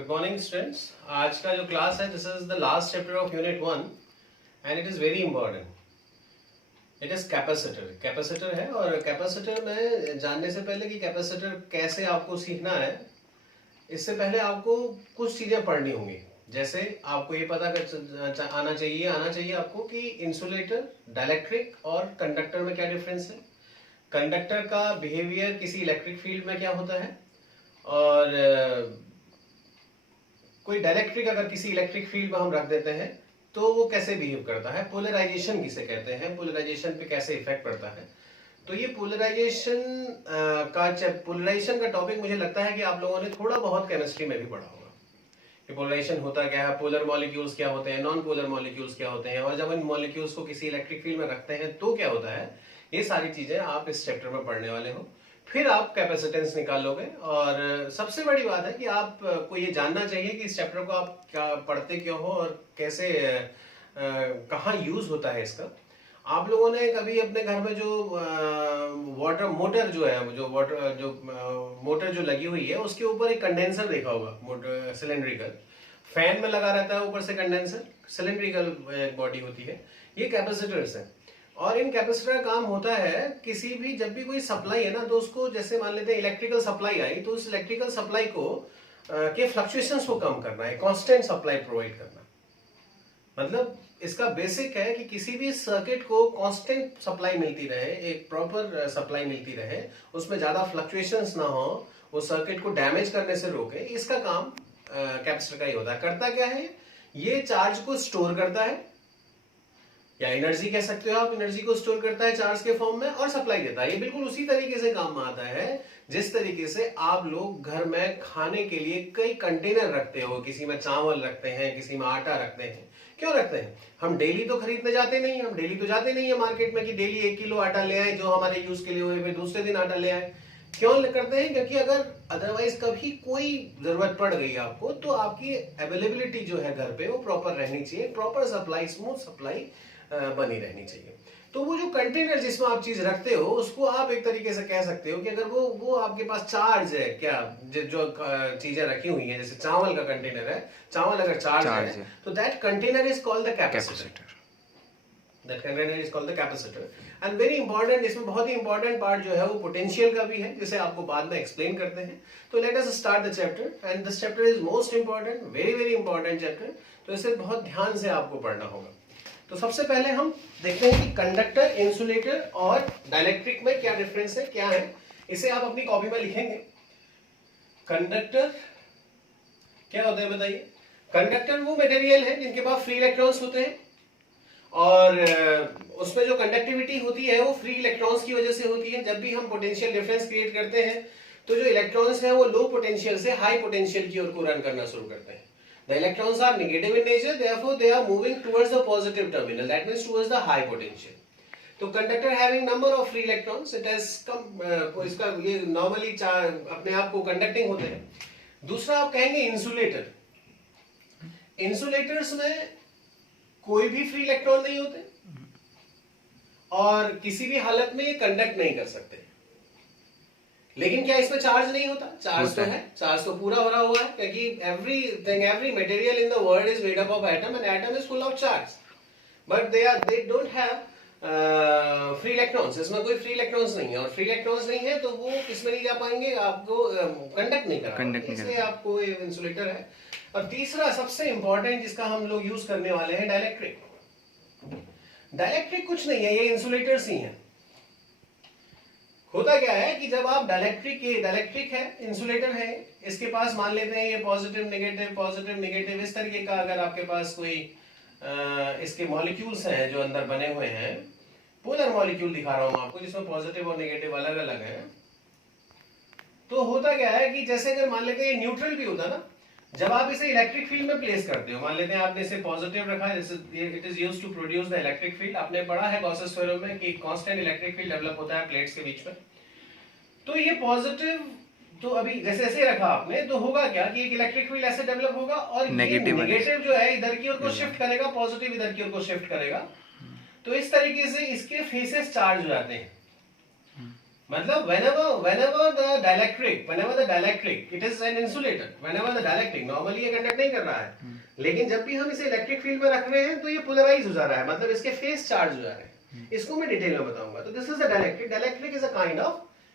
Good morning students. आज का जो क्लास है this is the last chapter of unit 1 and it is very important. It is capacitor. Capacitor है और capacitor में जानने से पहले कि कैपेसिटर कैसे आपको सीखना है, इससे पहले आपको कुछ चीजें पढ़नी होंगी। जैसे आपको ये पता आना चाहिए आपको कि इंसुलेटर, डाइलेक्ट्रिक और कंडक्टर में क्या डिफरेंस है, कंडक्टर का बिहेवियर किसी इलेक्ट्रिक फील्ड में क्या होता है, और कोई डाइलेक्ट्रिक अगर किसी इलेक्ट्रिक फील्ड में हम रख देते हैं तो वो कैसे बिहेव करता है, पोलराइजेशन किसे कहते हैं, पोलराइजेशन पे कैसे इफेक्ट पड़ता है। तो ये पोलराइजेशन का टॉपिक मुझे लगता है कि आप लोगों ने थोड़ा बहुत केमिस्ट्री में भी पढ़ा होगा कि पोलराइजेशन होता क्या है, पोलर मॉलिक्यूल्स क्या होते हैं, नॉन पोलर मॉलिक्यूल्स क्या होते हैं, और जब इन मॉलिक्यूल्स को किसी इलेक्ट्रिक फील्ड में रखते हैं तो क्या होता है। ये सारी चीजें आप इस चैप्टर में पढ़ने वाले हो। फिर आप कैपेसिटेंस निकालोगे, और सबसे बड़ी बात है कि आपको ये जानना चाहिए कि इस चैप्टर को आप क्या पढ़ते क्यों हो और कैसे कहाँ यूज होता है इसका। आप लोगों ने कभी अपने घर में जो वाटर मोटर जो है, मोटर जो लगी हुई है उसके ऊपर एक कंडेंसर देखा होगा, मोटर सिलेंड्रिकल, फैन में लगा रहता है, ऊपर से कंडेंसर, सिलेंड्रिकल बॉडी होती है। ये कैपेसिटर्स है और इन कैपेसिटर का काम होता है किसी भी, जब भी कोई सप्लाई है ना, तो उसको जैसे मान लेते हैं इलेक्ट्रिकल सप्लाई आई तो उस इलेक्ट्रिकल सप्लाई को के फ्लक्चुएशंस को कम करना है, कांस्टेंट सप्लाई प्रोवाइड करना। मतलब इसका बेसिक है कि किसी भी सर्किट को कांस्टेंट सप्लाई मिलती रहे, एक प्रॉपर सप्लाई मिलती रहे, उसमें ज्यादा फ्लक्चुएशंस ना हो, वो सर्किट को डैमेज करने से रोके। इसका काम कैपेसिटर का ही होता है। करता क्या है, ये चार्ज को स्टोर करता है, या एनर्जी कह सकते हो आप, एनर्जी को स्टोर करता है चार्ज के फॉर्म में और सप्लाई देता है। ये बिल्कुल उसी तरीके से काम में आता है जिस तरीके से आप लोग घर में खाने के लिए कई कंटेनर रखते हो, किसी में चावल रखते हैं, किसी में आटा रखते हैं। क्यों रखते हैं? हम डेली तो खरीदने जाते नहीं, हम डेली तो जाते नहीं है मार्केट में कि डेली 1 किलो आटा ले आए जो हमारे यूज के लिए हुए, फिर दूसरे दिन आटा ले आए। क्यों करते हैं? क्योंकि अगर अदरवाइज कभी कोई जरूरत पड़ गई आपको तो आपकी अवेलेबिलिटी जो है घर पे वो प्रॉपर रहनी चाहिए, प्रॉपर सप्लाई, स्मूथ सप्लाई बनी रहनी चाहिए। तो वो जो कंटेनर जिसमें आप चीज रखते हो उसको आप एक तरीके से कह सकते हो कि अगर वो आपके पास चार्ज है, क्या जो चीजें रखी हुई हैं, जैसे चावल का कंटेनर है, चावल अगर चार्ज है तो that container is called the capacitor. That container is called the capacitor and very important, इसमें बहुत ही important part जो है वो पोटेंशियल का भी है, जिसे आपको बाद में एक्सप्लेन करते हैं। तो let us start the chapter and this chapter is most important, very very important chapter। तो इसे बहुत ध्यान से आपको पढ़ना होगा। तो सबसे पहले हम देखते हैं कि कंडक्टर, इंसुलेटर और डाइलेक्ट्रिक में क्या डिफरेंस है, क्या है। इसे आप अपनी कॉपी में लिखेंगे। कंडक्टर क्या होता है बताइए? कंडक्टर वो मटेरियल है जिनके पास फ्री इलेक्ट्रॉन्स होते हैं और उसमें जो कंडक्टिविटी होती है वो फ्री इलेक्ट्रॉन्स की वजह से होती है। जब भी हम पोटेंशियल डिफरेंस क्रिएट करते हैं तो जो इलेक्ट्रॉन्स हैं वो लो पोटेंशियल से हाई पोटेंशियल की ओर को रन करना शुरू करते हैं। The electrons are negative in nature, therefore they are moving towards the positive terminal, that means towards the high potential. तो conductor having number of free electrons, it has come, इसका ये normally अपने आप को कंडक्टिंग होते हैं। दूसरा आप कहेंगे इंसुलेटर। इंसुलेटर्स में कोई भी फ्री इलेक्ट्रॉन नहीं होते और किसी भी हालत में ये कंडक्ट नहीं कर सकते। लेकिन क्या इसमें चार्ज नहीं होता? चार्ज तो है, चार्ज तो पूरा भरा हुआ है, क्योंकि every material in the world is made up of atom and atom is full of charge, but they don't have free electrons। इसमें कोई फ्री इलेक्ट्रॉन्स नहीं है और फ्री इलेक्ट्रॉन्स नहीं है तो वो किसमें नहीं जा पाएंगे, आपको कंडक्ट नहीं करेंगे, इसलिए आपको इंसुलेटर है। और तीसरा सबसे इंपॉर्टेंट जिसका हम लोग यूज करने वाले हैं, डाइलेक्ट्रिक। डाइलेक्ट्रिक कुछ नहीं है, ये इंसुलेटर्स ही हैं। होता क्या है कि जब आप डाइलेक्ट्रिक है, इंसुलेटर है, इसके पास मान लेते हैं ये पॉजिटिव नेगेटिव इस तरीके का अगर आपके पास कोई इसके मॉलिक्यूल्स हैं जो अंदर बने हुए हैं, पोलर मॉलिक्यूल दिखा रहा हूं आपको जिसमें पॉजिटिव और नेगेटिव अलग अलग है। तो होता क्या है कि जैसे अगर मान लेते हैं ये न्यूट्रल भी होता ना, जब आप इसे इलेक्ट्रिक फील्ड में प्लेस करते हो, मान लेते हैं आपने इसे पॉजिटिव रखा है, it is used to produce the electric field. आपने पढ़ा है गॉसेस थ्योरम में कि कांस्टेंट इलेक्ट्रिक फील्ड डेवलप होता है प्लेट्स के बीच में। तो ये पॉजिटिव, तो अभी जैसे ऐसे रखा आपने, तो होगा क्या कि एक इलेक्ट्रिक फील्ड ऐसे डेवलप होगा और नेगेटिव जो है इधर की ओर को शिफ्ट करेगा, पॉजिटिव इधर की ओर को शिफ्ट करेगा। तो इस तरीके से इसके फेसेस चार्ज हो जाते हैं। मतलब whenever the dielectric it is an insulator, whenever the dielectric normally ये कंडक्ट नहीं कर रहा है, लेकिन जब भी हम इसे इलेक्ट्रिक फील्ड में रख रहे हैं तो ये पोलराइज हो जा रहा है, मतलब इसके फेस चार्ज हो जा रहे हैं। इसको मैं डिटेल में बताऊंगा। तो this is the dielectric is a kind of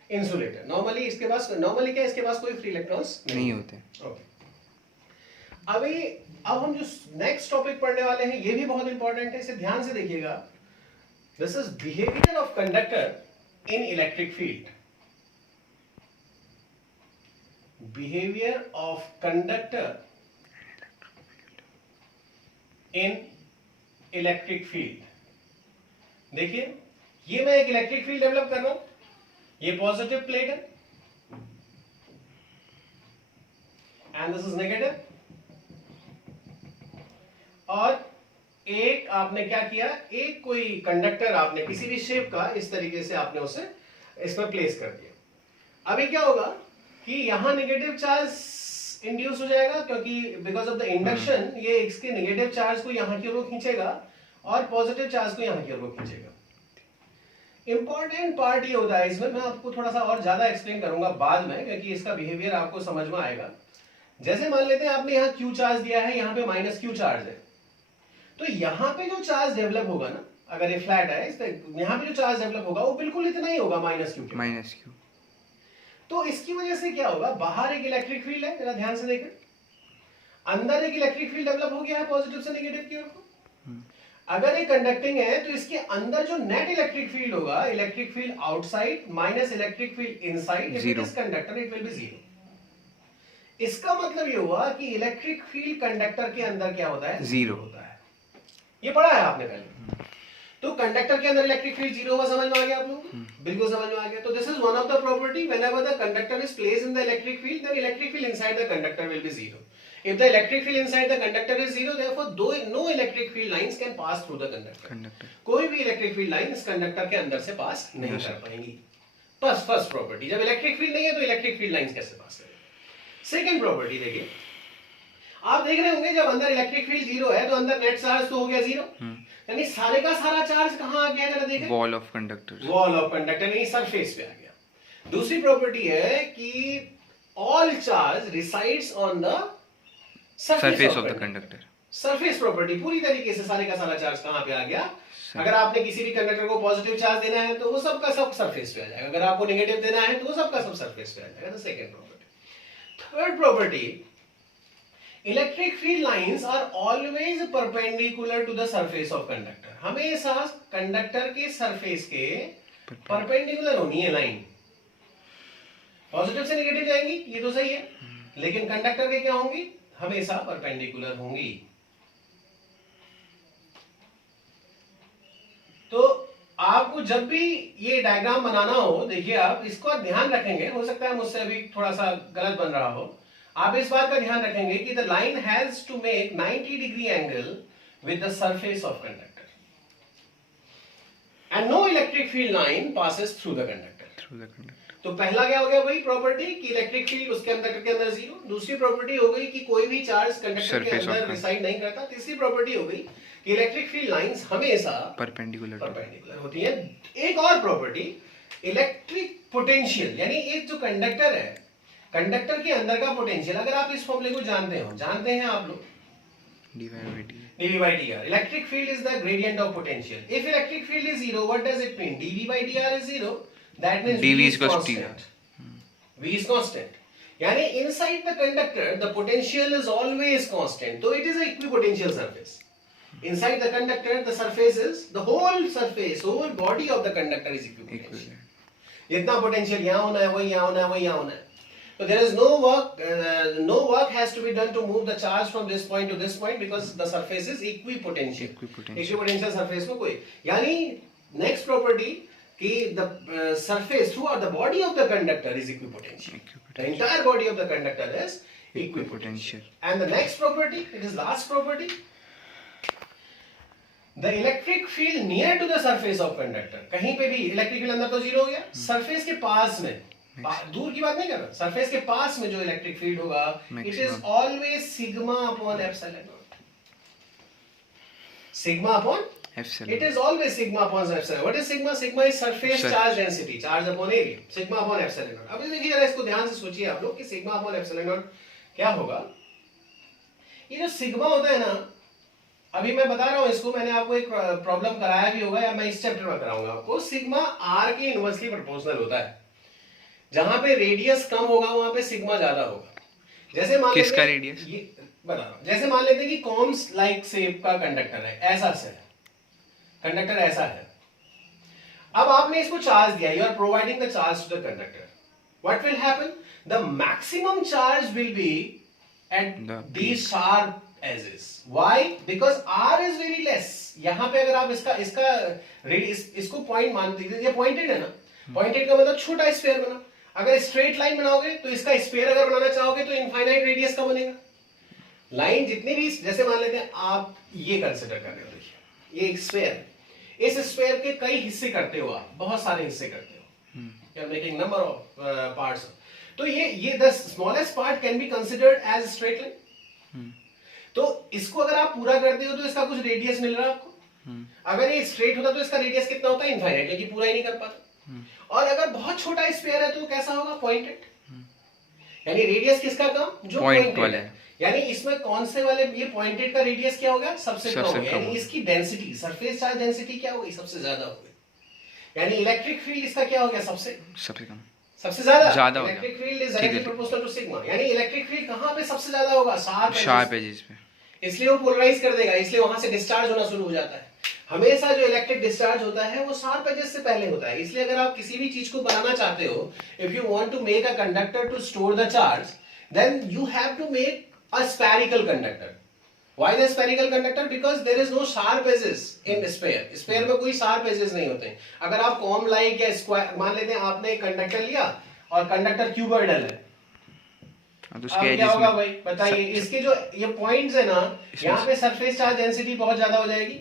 insulator. Normally इसके पास कोई फ्री इलेक्ट्रॉन्स नहीं होते। ओके, अब हम जो नेक्स्ट टॉपिक पढ़ने वाले हैं ये भी बहुत इंपॉर्टेंट है, इसे ध्यान से देखिएगा। This is behaviour of conductor in electric field. Behavior of conductor in electric field. देखिए, ये मैं एक इलेक्ट्रिक फील्ड डेवलप कर रहा हूं, ये पॉजिटिव प्लेट है एंड दिस इज नेगेटिव, और एक आपने क्या किया, एक कोई कंडक्टर आपने किसी भी शेप का इस तरीके से आपने उसे इसमें प्लेस कर दिया। अभी क्या होगा कि यहां नेगेटिव चार्ज इंड्यूस हो जाएगा, क्योंकि बिकॉज ऑफ द इंडक्शन ये इसके नेगेटिव चार्ज को यहां की ओर खींचेगा और पॉजिटिव चार्ज को यहां की ओर खींचेगा। इंपॉर्टेंट पार्ट ये होता है इसमें, मैं आपको थोड़ा सा और ज्यादा एक्सप्लेन करूंगा बाद में, क्योंकि इसका बिहेवियर आपको समझ में आएगा। जैसे मान लेते हैं आपने यहाँ Q चार्ज दिया है, यहाँ पे माइनस Q चार्ज है, तो यहाँ पे जो चार्ज डेवलप होगा ना, अगर ये फ्लैट है, यहाँ पे जो चार्ज डेवलप होगा वो बिल्कुल इतना ही होगा, माइनस क्यू। तो इसकी वजह से क्या होगा, बाहर एक इलेक्ट्रिक फील्ड है, जरा ध्यान से देखें, अंदर एक इलेक्ट्रिक फील्ड डेवलप हो गया है पॉजिटिव से नेगेटिव की ओर को। अगर ये कंडक्टिंग है तो इसके अंदर जो नेट इलेक्ट्रिक फील्ड होगा, electric field outside minus electric field inside, if it is conductor it will be zero. इसका मतलब ये हुआ कि इलेक्ट्रिक फील्ड कंडक्टर के अंदर क्या होता है, जीरो होता है। ये पढ़ा है आपने पहले। तो कंडक्टर के अंदर इलेक्ट्रिक फील्ड जीरो होगा, समझ में आ गया आप लोगों को? बिल्कुल समझ में आ गया। तो this is one of the property, whenever the conductor is placed in the electric field then electric field inside the conductor will be zero. If the electric field inside the conductor is zero, therefore no electric field lines can pass through the conductor. कोई भी electric field line इस conductor के अंदर से पास नहीं कर पाएंगी। First property, जब इलेक्ट्रिक फील्ड नहीं है तो इलेक्ट्रिक फील्ड लाइंस कैसे पास करेंगे। सेकंड प्रॉपर्टी देखिए, आप देख रहे होंगे जब अंदर इलेक्ट्रिक फील्ड जीरो है तो अंदर नेट चार्ज तो हो गया जीरो, यानी सारे का सारा चार्ज कहाँ आ गया, जरा देखें, वॉल ऑफ कंडक्टर यानी सरफेस पे आ गया। दूसरी प्रॉपर्टी है कि all charge resides on the surface of the conductor. Surface property पूरी तरीके से सारे का सारा चार्ज कहां पे आ गया। अगर आपने किसी भी कंडक्टर को पॉजिटिव चार्ज देना है तो वो सब का सब सरफेस पे आ जाएगा, अगर आपको नेगेटिव देना है तो वो सब का सब सरफेस पे आ जाएगा। Second property. Third property, electric field lines are always perpendicular to the surface of conductor. हमेशा कंडक्टर के सरफेस के परपेंडिकुलर होनी है लाइन। पॉजिटिव से नेगेटिव जाएंगी ये तो सही है, लेकिन कंडक्टर के क्या होंगी, हमेशा परपेंडिकुलर होंगी। तो आपको जब भी ये डायग्राम बनाना हो, देखिए आप इसको ध्यान रखेंगे, हो सकता है मुझसे अभी थोड़ा सा गलत बन रहा हो, आप इस बात का ध्यान रखेंगे कि the line has to make 90 degree angle with the surface of conductor and no electric field line passes through the conductor. तो पहला क्या हो गया, वही प्रॉपर्टी कि इलेक्ट्रिक फील्ड उसके कंडक्टर के अंदर जीरो। दूसरी प्रॉपर्टी हो गई कि कोई भी चार्ज कंडक्टर के अंदर रिसाइड नहीं करता। तीसरी प्रॉपर्टी हो गई कि इलेक्ट्रिक फील्ड लाइंस हमेशा परपेंडिकुलर होती है। एक और प्रॉपर्टी, इलेक्ट्रिक पोटेंशियल, यानी एक जो कंडक्टर है, कंडक्टर के अंदर का पोटेंशियल, अगर आप इस फॉर्मूले को जानते हैं आप लोग, dV by dr. Electric field is the gradient of potential. If electric field is zero, what does it mean? dV by dr is zero. That means dV is constant. V is constant. यानी inside the conductor the potential is always constant. So it is an equipotential surface. Inside the conductor the surface is, the whole surface, whole body of the conductor is equipotential. जितना potential यहाँ होना है वही यहाँ होना है, वही यहाँ होना है. So there is no work has to be done to move the charge from this point to this point because the surface is equipotential. Equipotential surface में कोई, यानी next property कि the surface throughout the body of the conductor is equipotential. The entire body of the conductor is equipotential. And the next property, it is last property, the electric field near to the surface of conductor. कहीं पे भी electric field अंदर तो zero हो गया, surface के पास में, दूर की बात नहीं कर रहा, सरफेस के पास में जो इलेक्ट्रिक फील्ड होगा, it is always sigma upon epsilon naught. Sigma upon Epsilon. It is always sigma upon epsilon. What is sigma? Sigma is surface charge density, charge upon area. Sigma upon epsilon naught. अब देखिए जरा इसको ध्यान से सोचिए आप लोग कि sigma upon epsilon naught क्या होगा. ये जो सिग्मा होता है ना, अभी मैं बता रहा हूँ इसको, मैंने आपको एक प्रॉब्लम कराया भी होगा या मैं इस चैप्टर में कराऊंगा आपको. सिग्मा आर के इनवर्सली प्रोपोर्शनल होता है. जहां पे रेडियस कम होगा वहां पे सिग्मा ज्यादा होगा. जैसे मान किसका लेते रेडियस? ये बता रहा हूं. जैसे मान लेते हैं कि कॉम्स लाइक शेप का कंडक्टर है, ऐसा से कंडक्टर ऐसा है. अब आपने इसको चार्ज दिया, you are providing the charge to the conductor. What will happen? The maximum charge will be at these sharp edges. Why? Because R is very less. यहां पे अगर आप इसको पॉइंट मान दीजिए, ये पॉइंटेड है ना. पॉइंटेड का मतलब छोटा स्फीयर बना. अगर स्ट्रेट लाइन बनाओगे तो इसका स्फीयर अगर बनाना चाहोगे तो इनफाइनाइट रेडियस का बनेगा. लाइन जितनी भी, जैसे मान लेते हैं आप ये कंसिडर कर रहे हो, देखिए ये एक स्फीयर. इस स्फीयर के कई हिस्से करते हो आप, बहुत सारे हिस्से करते हो. You are making number of parts. तो ये the smallest part can be considered as straight line. तो इसको अगर आप पूरा करते हो तो इसका कुछ रेडियस मिल रहा है आपको. अगर ये स्ट्रेट होता तो इसका रेडियस कितना होता है? इनफाइनाइट, लेकिन पूरा ही नहीं कर पाता. और अगर बहुत छोटा स्फीयर है तो कैसा होगा? पॉइंटेड. यानी रेडियस किसका कम? जो पॉइंटेड है. यानी इसमें कौन से वाले, ये पॉइंटेड का रेडियस क्या होगा? सबसे कम होगा. यानी इसकी डेंसिटी, सरफेस चार्ज डेंसिटी क्या होगी? सबसे ज्यादा होगी. यानी इलेक्ट्रिक फील्ड इसका क्या हो गया? सबसे कम, सबसे ज्यादा. Electric field is directly proportional to sigma. यानी इलेक्ट्रिक फील्ड कहां पे सबसे ज्यादा होगा? शार्प एजेस पे. इसलिए वो पोलराइज कर देगा, इसलिए वहां से डिस्चार्ज होना शुरू हो जाता है. हमेशा जो इलेक्ट्रिक डिस्चार्ज होता है वो शार्प एजेस से पहले होता है. इसलिए अगर आप किसी भी चीज को बनाना चाहते हो, if you want to make a conductor to store the charge, then you have to make a spherical conductor. Why the spherical conductor? Because there is no sharp edges in sphere. Sphere में कोई sharp edges नहीं होते हैं. अगर आप com like या square मान लेते हैं, आपने एक कंडक्टर लिया और कंडक्टर क्यूबॉइडल है, अब क्या होगा भाई बताइए? इसके जो ये पॉइंट्स है ना, यहाँ पे सरफेस चार्ज डेंसिटी बहुत ज्यादा हो जाएगी.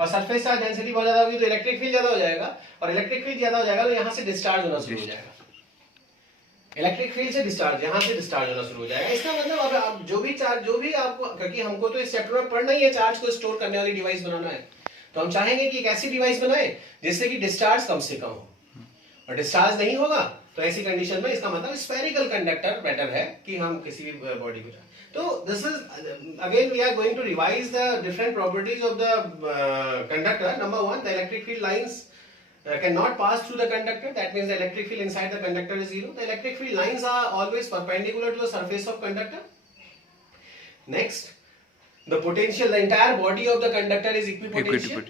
और सरफेस चार्ज डेंसिटी बहुत ज्यादा होगी तो इलेक्ट्रिक फील्ड ज्यादा हो जागा. और इलेक्ट्रिक फील्ड ज्यादा हो जाएगा तो यहाँ से डिस्चार्ज होना शुरू हो जाएगा. इलेक्ट्रिक फील्ड से डिस्चार्ज, यहाँ से डिस्चार्ज होना शुरू हो जाएगा. इसका मतलब अब आप जो भी आपको, क्योंकि हमको तो इस चैप्टर में पढ़ना ही है, चार्ज को स्टोर करने वाली डिवाइस बनाना है, तो हम चाहेंगे कि एक ऐसी डिवाइस बनाए जिससे कि डिस्चार्ज कम से कम हो. और डिस्चार्ज नहीं होगा तो ऐसी कंडीशन में इसका मतलब स्फेरिकल कंडक्टर बेटर है कि हम किसी भी बॉडी को. तो this is again we are going to revise the different properties of the conductor. Number 1, the electric field lines cannot pass through the conductor. That means the electric field inside the conductor is zero. The electric field lines are always perpendicular to the surface of conductor. Next, the potential, the entire body of the conductor is equipotential.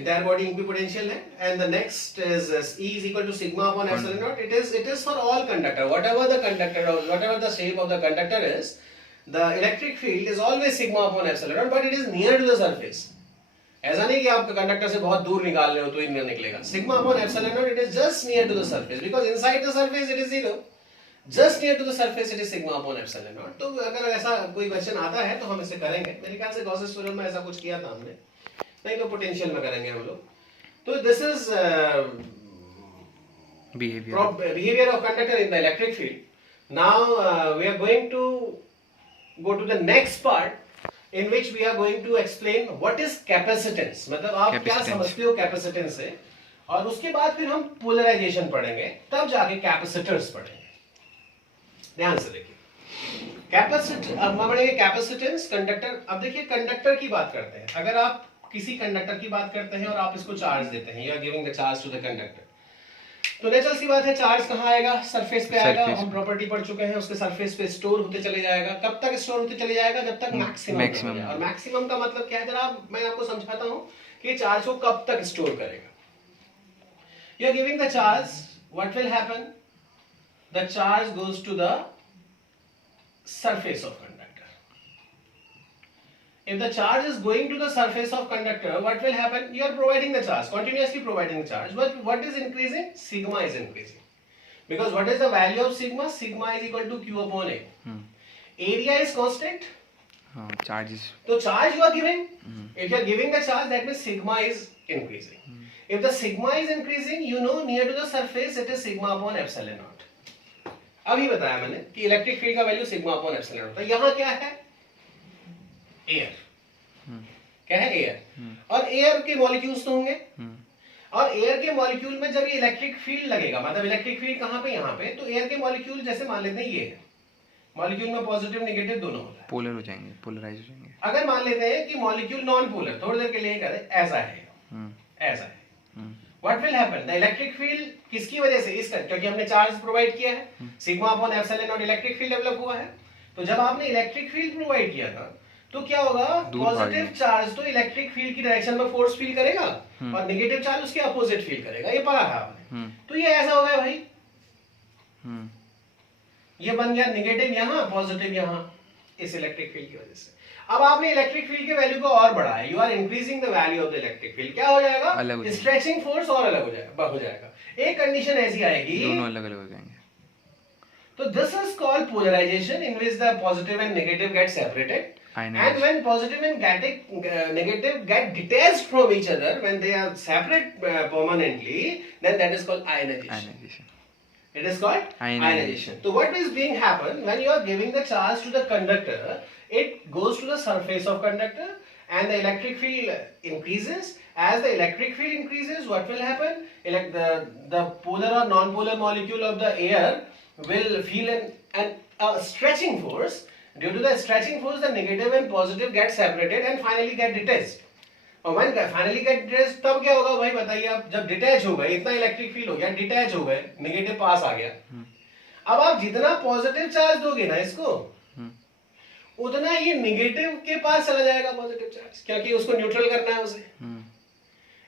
Entire body equipotential है. And the next is E is equal to sigma upon epsilon naught. It is for all conductor. Whatever the conductor or whatever the shape of the conductor is, the electric field is always sigma upon epsilon naught, but it is near to the surface. ऐसा नहीं कि आप conductor से बहुत दूर निकाल रहे हो तो इनमें निकलेगा. Sigma upon epsilon naught, it is just near to the surface, because inside the surface it is zero. Just near to the surface it is sigma upon epsilon naught. तो अगर ऐसा कोई क्वेश्चन आता है तो हम इसे करेंगे. मेरे ख्याल से गॉसेस थ्योरम में ऐसा कुछ किया था हमने, नहीं तो पोटेंशियल में करेंगे हम लोग. तो this is behaviour of conductor in the electric field. Now we are going to go to the next part in which we are going to explain what is capacitance. मतलब आप क्या समझते हो कैपेसिटेंस से, और उसके बाद फिर हम पोलराइजेशन पढ़ेंगे, तब जाके कैपेसिटर्स पढ़ेंगे. ध्यान से देखिए कैपेसिटर. अब हम पढ़ेंगे कैपेसिटेंस, कंडक्टर. अब देखिए कंडक्टर की बात करते हैं. अगर आप किसी कंडक्टर की बात करते हैं और आप इसको चार्ज देते हैं, you are giving the charge to the conductor, तो नेचुरल सी बात है चार्ज कहाँ आएगा? सरफेस पे आएगा. हम प्रॉपर्टी पढ़ चुके हैं, उसके सरफेस पे स्टोर होते चले जाएगा. कब तक स्टोर होते चले जाएगा? जब तक मैक्सिमम. और मैक्सिमम का मतलब क्या है? जरा मैं आपको समझाता हूँ कि चार्ज को कब तक स्टोर करेगा. You are giving the charge, what will happen? The charge goes to the surface of conductor. If the charge is going to the surface of conductor, what will happen? You are providing the charge, continuously providing the charge. But what is increasing? Sigma is increasing. Because what is the value of sigma? Sigma is equal to Q upon A. Area is constant. Charge is. So charge you are giving. If you are giving the charge, that means sigma is increasing. If the sigma is increasing, you know near to the surface it is sigma upon epsilon naught. अभी बताया मैंने कि electric field का value sigma upon epsilon होता है. यहाँ क्या है? एयर. क्या है? एयर। और एयर के मॉलिक्यूल्स तो होंगे, और एयर के मॉलिक्यूल में जब ये इलेक्ट्रिक फील्ड लगेगा, मतलब इलेक्ट्रिक फील्ड कहाँ पे? यहाँ पे। तो एयर के मॉलिक्यूल जैसे मान लेते हैं ये है, मॉलिक्यूल में पॉजिटिव नेगेटिव दोनों होता है, पोलर हो जाएंगे, पोलराइज हो जाएंगे। अगर मान लेते हैं कि मॉलिक्यूल नॉन पोलर, थोड़ी देर के लिए करें, ऐसा है, ऐसा है, what will happen? The electric field किसकी वजह से? इसका, क्योंकि हमने चार्ज प्रोवाइड किया है, sigma upon epsilon not electric field develop हुआ है। तो जब आपने इलेक्ट्रिक फील्ड प्रोवाइड किया था तो क्या होगा? पॉजिटिव चार्ज तो इलेक्ट्रिक फील्ड की डायरेक्शन में फोर्स फील करेगा और नेगेटिव चार्ज उसके अपोजिट फील करेगा, ये पढ़ा था आपने। तो ये ऐसा हो गया भाई, ये बन गया नेगेटिव यहाँ, पॉजिटिव यहाँ, इस इलेक्ट्रिक फील्ड की वजह से। अब आपने इलेक्ट्रिक फील्ड के वैल्यू को और बढ़ाया, you are increasing the value of the electric field. क्या हो जाएगा? स्ट्रेचिंग फोर्स और अलग हो जाएगा। एक कंडीशन ऐसी आएगी, दोनों अलग अलग हो जाएंगे। तो this is called polarisation, in which the positive and negative get separated, and when positive and negative get detached from each other, when they are separate permanently, then that is called ionization. It is called ionization. So what is being happen when you are giving the charge to the conductor? It goes to the surface of conductor and the electric field increases. As the electric field increases, what will happen? The polar or non-polar molecule of the air will feel a stretching force. Due to the stretching force, the negative and positive get separated and finally get detached. और when finally get detached, तब क्या होगा भाई बताइए आप? जब detach हो गए, इतना इलेक्ट्रिक फील्ड हो गया, डिटैच हो गए, नेगेटिव पास आ गया। अब आप जितना पॉजिटिव चार्ज दोगे ना इसको, उतना ये नेगेटिव के पास चला जाएगा पॉजिटिव चार्ज, क्योंकि उसको न्यूट्रल करना है उसे।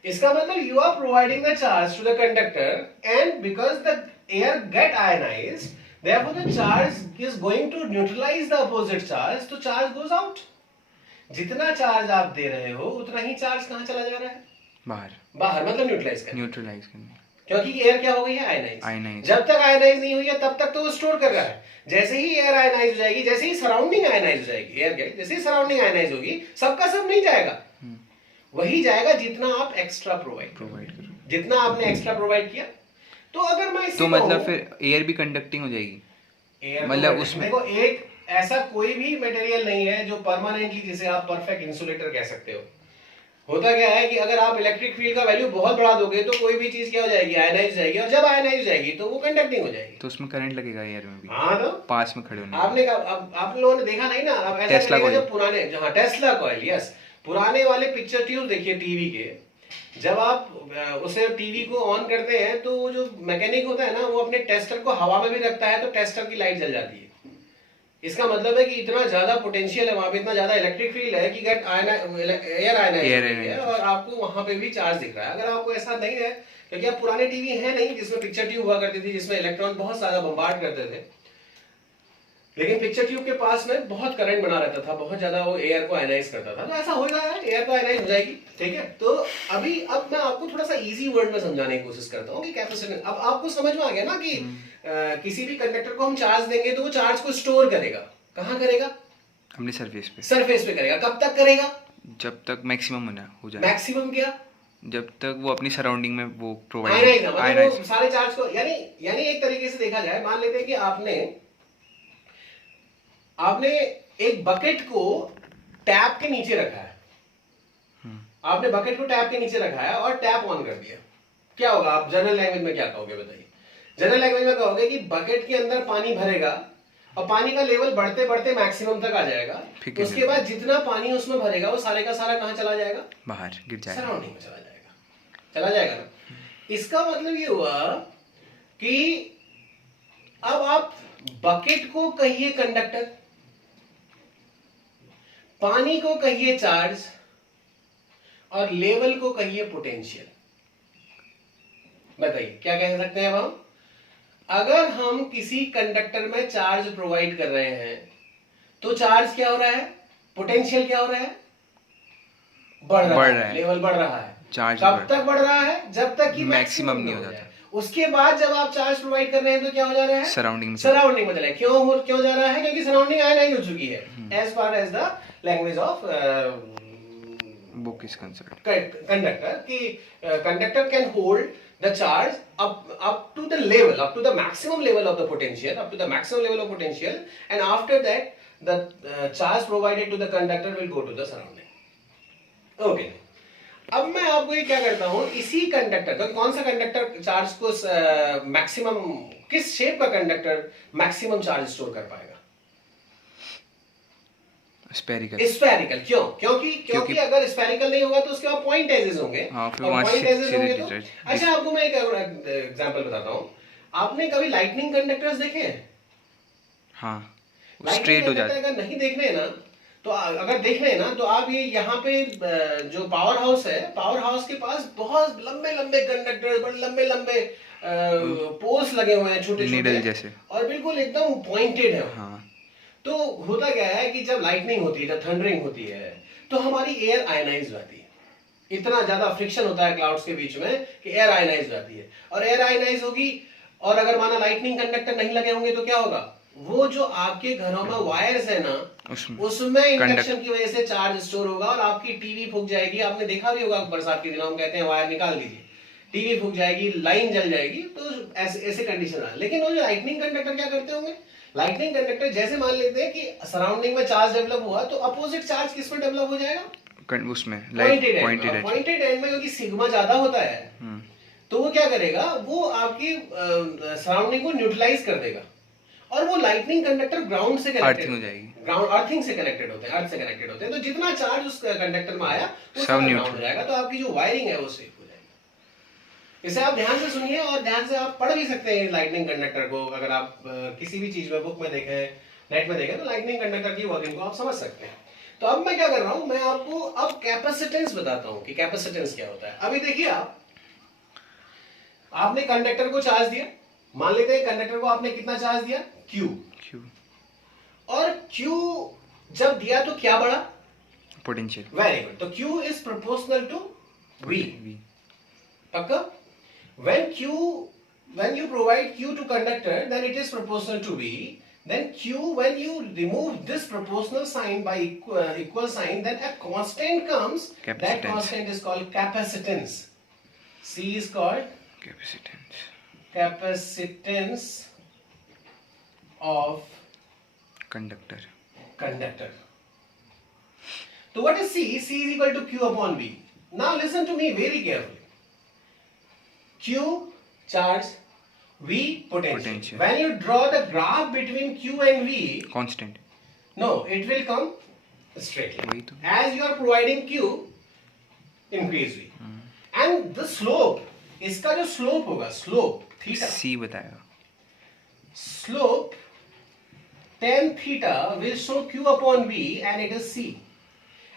इसका मतलब you are providing the charge to the conductor and because the air get ionised, therefore the charge is going to neutralize the opposite charge, तो charge goes out। जितना चार्ज आप दे रहे हो उतना ही चार्ज कहाँ चला जा रहा है? बाहर मतलब न्यूट्रलाइज करना, क्योंकि एयर क्या हो गई है? आयनाइज। जब तक आयनाइज नहीं हुई है तब तक तो वो स्टोर कर रहा है। जैसे ही एयर आयनाइज हो जाएगी, जैसे ही सराउंडिंग आयनाइज हो जाएगी, एयर गैस जैसे ही सराउंडिंग आयनाइज होगी, सबका सब नहीं जाएगा, वही जाएगा जितना आप एक्स्ट्रा प्रोवाइड करो, जितना आपने एक्स्ट्रा प्रोवाइड किया। तो अगर मैं तो मतलब फिर एयर भी कंडक्टिंग हो जाएगी, एयर मतलब उसमें देखो एक ऐसा कोई भी मटेरियल नहीं है जो परमानेंटली, जिसे आप परफेक्ट इंसुलेटर कह सकते हो। होता क्या है कि अगर आप इलेक्ट्रिक फील्ड का वैल्यू बहुत बढ़ा दोगे तो कोई भी चीज क्या हो जाएगी? आयनाइज हो जाएगी, और जब आयनाइज हो जाएगी तो वो कंडक्टिंग हो जाएगी, तो उसमें करंट लगेगा एयर में भी। हाँ, तो पास में खड़े होने आपने आप लोगों ने देखा नहीं ना? अब ऐसा करेगा जब पुराने, जहाँ टेस्ला कॉइल, यस, पुराने वाले पिक्चर ट्यूब देखिए टीवी के, जब आप उसे टीवी को ऑन करते हैं तो वो जो मैकेनिक होता है ना, वो अपने टेस्टर को हवा में भी रखता है तो टेस्टर की लाइट जल जाती है। इसका मतलब है कि इतना ज्यादा पोटेंशियल है वहां पे, इतना ज्यादा इलेक्ट्रिक फील्ड है कि एयर आयनाइज है और आपको वहां पे भी चार्ज दिख रहा है। अगर आपको ऐसा नहीं है, क्योंकि आप पुराने टीवी है नहीं जिसमें पिक्चर ट्यूब हुआ करती थी, जिसमें इलेक्ट्रॉन बहुत ज्यादा बम्बार्ड करते थे, लेकिन पिक्चर ट्यूब के पास में बहुत करंट बना रहता था, बहुत ज्यादा वो एयर को आयनाइज करता था। तो ऐसा हो रहा है, एयर को आयनाइज हो जाएगी, ठीक है। तो अब मैं आपको थोड़ा सा इजी वर्ड में समझाने की कोशिश करता हूँ कि कैपेसिटेंस। अब आपको समझ में आ गया ना कि किसी भी कंडक्टर को हम चार्ज देंगे तो वो चार्ज को स्टोर करेगा, कहाँ करेगा? अपने सरफेस पे करेगा। कब तक करेगा? जब तक मैक्सिमम हो जाए। मैक्सिमम क्या? जब तक वो अपनी सराउंडिंग में वो प्रोवाइड मतलब सारे चार्ज को, यानी एक तरीके से देखा जाए, मान लेते हैं कि आपने एक बकेट को टैप के नीचे रखा है, आपने बकेट को टैप के नीचे रखा है और टैप ऑन कर दिया। क्या होगा? आप जनरल लैंग्वेज में क्या कहोगे बताइए? जनरल लैंग्वेज में कहोगे कि बकेट के अंदर पानी भरेगा और पानी का लेवल बढ़ते बढ़ते मैक्सिमम तक आ जाएगा, उसके बाद जितना पानी उसमें भरेगा वो सारे का सारा कहाँ चला जाएगा? बाहर गिर जाएगा, सराउंडिंग में चला जाएगा ना। इसका मतलब ये हुआ कि अब आप बकेट को कहिए कंडक्टर, पानी को कहिए चार्ज, और लेवल को कहिए पोटेंशियल। बताइए क्या कह सकते हैं अब हम? अगर हम किसी कंडक्टर में चार्ज प्रोवाइड कर रहे हैं तो चार्ज क्या हो रहा है? पोटेंशियल क्या हो रहा है? बढ़ रहा है, लेवल बढ़ रहा है। चार्ज कब तक बढ़ रहा है? जब तक कि मैक्सिमम नहीं हो जाता। उसके बाद जब आप चार्ज प्रोवाइड कर रहे हैं तो क्या हो जा रहा है? सराउंडिंग में चला है। क्यों जा रहा है? क्योंकि सराउंडिंग आयनाइज हो चुकी है। As far as the language of book is concerned, conductor की conductor can hold the charge up to the level, up to the maximum level of the potential, and after that the charge provided to the conductor will go to the surrounding. Okay, अब मैं आपको ये क्या करता हूं, इसी conductor तो कौन सा कंडक्टर चार्ज को मैक्सिमम, किस शेप का कंडक्टर मैक्सिमम चार्ज स्टोर कर पाएगा? स्पेरिकल। स्फेरिकल। क्यों? क्योंकि अगर स्फेरिकल नहीं होगा तो उसके बाद पॉइंट एजेस होंगे। हाँ, फिर और वहाँ पॉइंट एजेस सीधे होंगे तो डिटेक्ट। अच्छा, आपको मैं एक एग्जांपल बताता हूं। आपने कभी लाइटनिंग कंडक्टर्स देखे हैं? हाँ, लाइटनिंग स्ट्रेट हो कंडक्टर जाता अगर नहीं देखने हैं ना, तो अगर देखने हैं ना तो आप ये यहाँ पे जो पावर हाउस है, पावर हाउस के पास बहुत लंबे लंबे कंडक्टर, बड़े लंबे लंबे पोल्स लगे हुए हैं, छोटे नीडल छोटे, जैसे। और बिल्कुल एकदम पॉइंटेड है। हाँ, तो होता क्या है कि जब लाइटनिंग होती है, जब थंडरिंग होती है, तो हमारी एयर आयनाइज हो जाती है। इतना ज्यादा फ्रिक्शन होता है क्लाउड्स के बीच में कि एयर आयनाइज हो जाती है। और एयर आयनाइज होगी, और अगर माना लाइटनिंग कंडक्टर नहीं लगे होंगे तो क्या होगा? वो जो आपके घरों में वायर्स है ना, उसमें इंडक्शन की वजह से चार्ज स्टोर होगा और आपकी टीवी फूक जाएगी। आपने देखा भी होगा बरसात के दिनों, हम कहते हैं वायर निकाल दीजिए, टीवी फूक जाएगी, लाइन जल जाएगी। तो ऐसे कंडीशन है। लेकिन वो जो लाइटनिंग कंडक्टर क्या करते होंगे? लाइटनिंग कंडक्टर जैसे मान लेते हैं कि सराउंडिंग में चार्ज डेवलप हुआ, तो अपोजिट चार्ज किस पर डेवलप हो जाएगा? उसमें पॉइंटेड एंड में, क्योंकि सिग्मा ज्यादा होता है तो वो क्या करेगा, वो आपकी सराउंडिंग को न्यूट्रलाइज कर देगा। और वो लाइटनिंग कंडक्टर ग्राउंड से कनेक्टेड हो जाएगी, ग्राउंड अर्थिंग से कनेक्टेड होते हैं, अर्थ से कनेक्टेड होते हैं। तो जितना चार्ज उस कंडक्टर में आया वो सब ग्राउंड हो जाएगा, तो आपकी जो वायरिंग है वो सेफ हो जाएगी। इसे आप ध्यान से सुनिए और ध्यान से आप पढ़ भी सकते हैं लाइटनिंग कंडक्टर को। अगर आप किसी भी चीज में, बुक में देखें, नेट में देखें, तो लाइटनिंग कंडक्टर की वर्किंग को आप समझ सकते हैं। तो अब मैं क्या कर रहा हूं, मैं आपको अब कैपेसिटेंस बताता हूं कि कैपेसिटेंस क्या होता है। अभी देखिए, आपने कंडक्टर को चार्ज दिया, मान लेते हैं कंडक्टर को आपने कितना चार्ज दिया? Q। और Q जब दिया तो क्या बढ़ा? पोटेंशियल। Very good. तो Q is proportional to V। पक्का? when you provide Q to conductor, then it is proportional to V. Then Q, when you remove this proportional sign by equal sign, then a constant comes. That constant is called capacitance. C is called capacitance of conductor. So what is C? C is equal to Q upon V. Now listen to me very carefully. Q charge, V potential. When you draw the graph between Q and V, constant. No, it will come straight line. As you are providing Q, increase V. And the slope, इसका जो slope होगा, slope theta, C बताएगा. Slope tan theta will show Q upon V and it is C.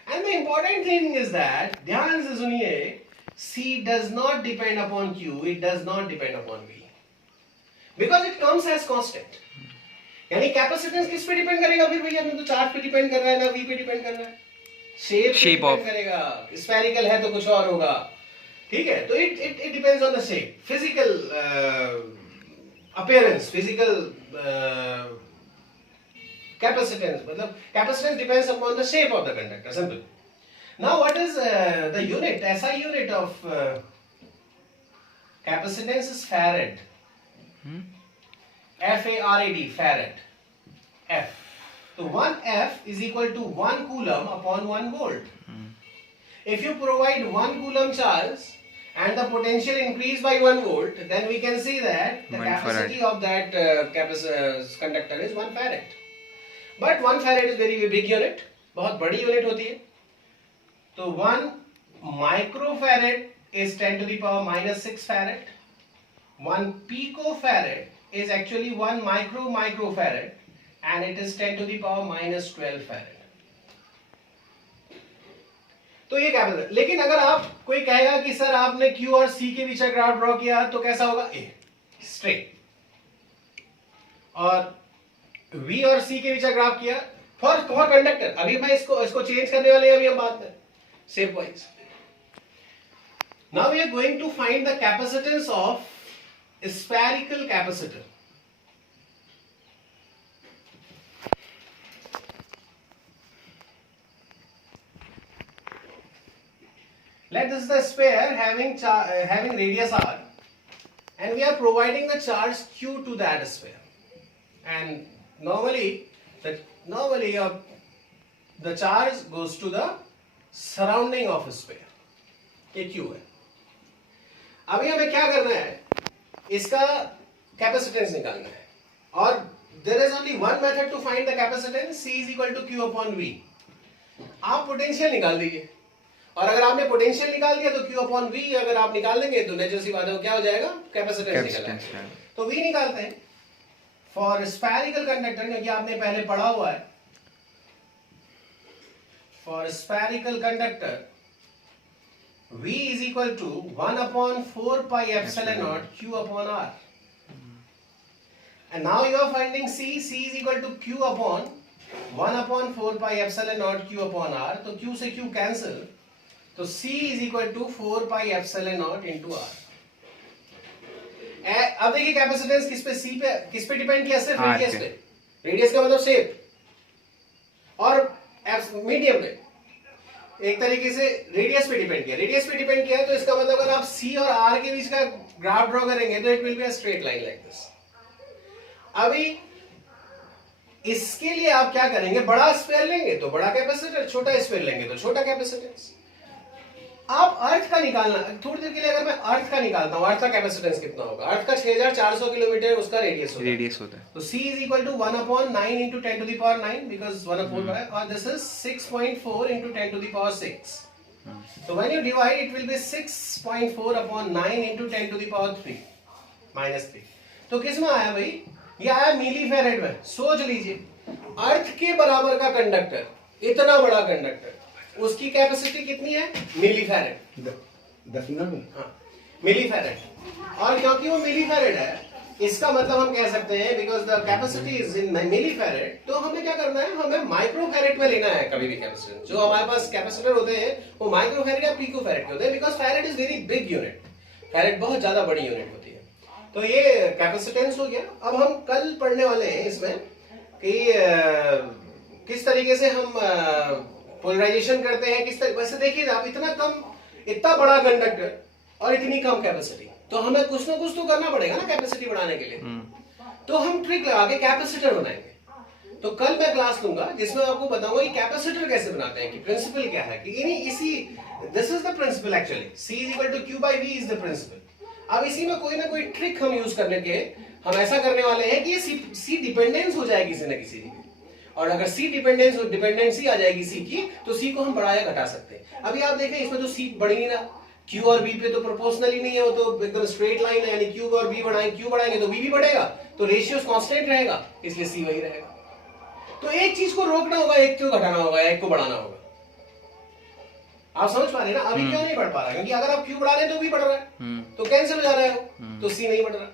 And the important thing is that, ध्यान से सुनिए, C does not depend upon Q, it does not depend upon V. Because it comes as constant. यानी capacitance किस पे depend करेगा फिर भैया? ना तो चार्ज पे डिपेंड कर रहा है, ना V पे डिपेंड कर रहा है, शेप पे करेगा। स्फेरिकल है तो कुछ और होगा, ठीक है? तो it depends on the shape, physical appearance, physical capacitance, मतलब capacitance depends upon the shape of the conductor, simple. Now what is the unit, SI unit of capacitance is farad. F-A-R-A-D, farad. F. So 1 F is equal to 1 coulomb upon 1 volt. If you provide 1 coulomb charge and the potential increase by 1 volt, then we can see that the capacity of that conductor is 1 farad. But 1 farad is very big unit, बहुत बड़ी unit होती है। तो 1 microfarad is 10 to the power minus 6 farad. 1 picofarad is actually 1 microfarad and it is 10 to the power minus 12 farad. तो ये क्या मतलब? लेकिन अगर आप कोई कहेगा कि सर आपने Q और C के बीच ग्राफ ड्रॉ किया तो कैसा होगा? स्ट्रेट। और V और C के बीच ग्राफ किया फॉर कंडक्टर, अभी मैं इसको चेंज करने वाले हैं अभी हम बाद में, shape wise. Now we are going to find the capacitance of spherical capacitor. Let this is the sphere having radius r, and we are providing the charge Q to that sphere. And normally the charge goes to the surrounding of sphere, ये Q है। अभी हमें क्या करना है, इसका capacitance निकालना है, और there is only one method to find the capacitance, C is equal to Q upon V। आप पोटेंशियल निकाल दीजिए, और अगर आपने पोटेंशियल निकाल दिया तो Q अपॉन V अगर आप निकाल देंगे तो नेचुरल सी बात है, क्या हो जाएगा, कैपेसिटेंस निकल आएगा। तो V निकालते हैं फॉर स्फेरिकल कंडक्टर, क्योंकि आपने पहले पढ़ा हुआ है, for spherical conductor V is equal to 1 upon 4 pi epsilon naught Q upon R. And now you are finding C. C is equal to Q upon 1 upon 4 pi epsilon naught Q upon R. तो Q से Q cancel, तो C is equal to 4 pi epsilon naught into R. अब देखिए capacitance किस पे, C पे, किस पे डिपेंड किया, सिर्फ रेडियस पे। रेडियस का मतलब शेप, और मीडियम पे, एक तरीके से रेडियस पे डिपेंड किया। रेडियस पे डिपेंड किया तो इसका मतलब अगर आप C और R के बीच का ग्राफ ड्रॉ करेंगे तो it will be a straight line like this. अभी इसके लिए आप क्या करेंगे, बड़ा स्फीयर लेंगे तो बड़ा कैपेसिटर, छोटा स्फीयर लेंगे तो छोटा कैपेसिटेंस। आप अर्थ का निकालना, थोड़ी देर के लिए अगर मैं अर्थ का निकालता हूं, अर्थ का कैपेसिटेंस कितना होगा, अर्थ का 6400 किलोमीटर उसका रेडियस होता है, तो C is equal to 1 upon 9 into 10 to the power 9 because 1 upon और this is 6.4 into 10 to the power 6. So when you divide it will be 6.4 upon 9 into 10 to the power 3 minus 3. तो किस में आया भाई, ये आया मिली फेरेड में। सोच लीजिए अर्थ के बराबर का कंडक्टर, इतना बड़ा कंडक्टर, उसकी कैपेसिटी कितनी है, मिली फेरेड, मिली फेरेड। और क्योंकि वो मिली फेरेड है, इसका मतलब हम कह सकते हैं because the capacity is in milli farad, तो हमें क्या करना है, हमें माइक्रो फेरेड में लेना है कभी भी कैपेसिटर। जो हमारे पास कैपेसिटर होते हैं वो माइक्रो फेरेड या पिको फेरेड के होते हैं, because farad is very big unit, farad बहुत ज्यादा बड़ी यूनिट होती है। तो ये कैपेसिटेंस हो गया। अब हम कल पढ़ने वाले हैं इसमें कि किस तरीके से हम पोलराइजेशन करते हैं, किस तरह। वैसे देखिए आप, इतना बड़ा कंडक्टर और इतनी कम कैपेसिटी, तो हमें कुछ ना कुछ तो करना पड़ेगा ना कैपेसिटी बढ़ाने के लिए। तो हम ट्रिक लगा के कैपेसिटर बनाएंगे। तो कल मैं क्लास लूंगा जिसमें आपको बताऊंगा कि कैपेसिटर कैसे बनाते हैं, कि प्रिंसिपल क्या है, कि इसी this is the principle actually, C is equal to Q by V is the principle। अब इसी में कोई ना कोई ट्रिक हम यूज करने के, हम ऐसा करने वाले हैं कि ये C डिपेंडेंस हो जाए किसी न किसी की, और अगर C डिपेंडेंसी आ जाएगी C की, तो C को हम बढ़ा या घटा सकते हैं। अभी आप देखें इसमें तो C बढ़ नहीं रहा, Q और B पे तो प्रोपोर्शनल ही नहीं है, वो तो एकदम स्ट्रेट लाइन है, यानी Q और B बढ़ाएंगे, Q बढ़ाएंगे तो B भी बढ़ेगा, तो रेशियो कांस्टेंट रहेगा, इसलिए C वही रहेगा। तो एक चीज को रोकना होगा, एक को घटाना होगा, एक को बढ़ाना होगा। आप समझ पा रहे हैं ना, अभी क्यों नहीं बढ़ पा रहा, क्योंकि अगर आप Q बढ़ा रहे हैं तो B बढ़ रहा है, तो कैंसिल हो जा रहा है, तो C नहीं बढ़ रहा।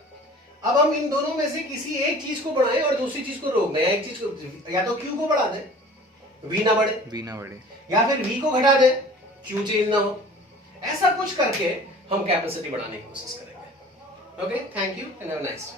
अब हम इन दोनों में से किसी एक चीज को बढ़ाएं और दूसरी चीज को रोक दें, एक चीज को, या तो Q को बढ़ा दें, V ना बढ़े, या फिर V को घटा दें, Q चेंज ना हो। ऐसा कुछ करके हम कैपेसिटी बढ़ाने की कोशिश करेंगे। Okay, thank you and have a nice day.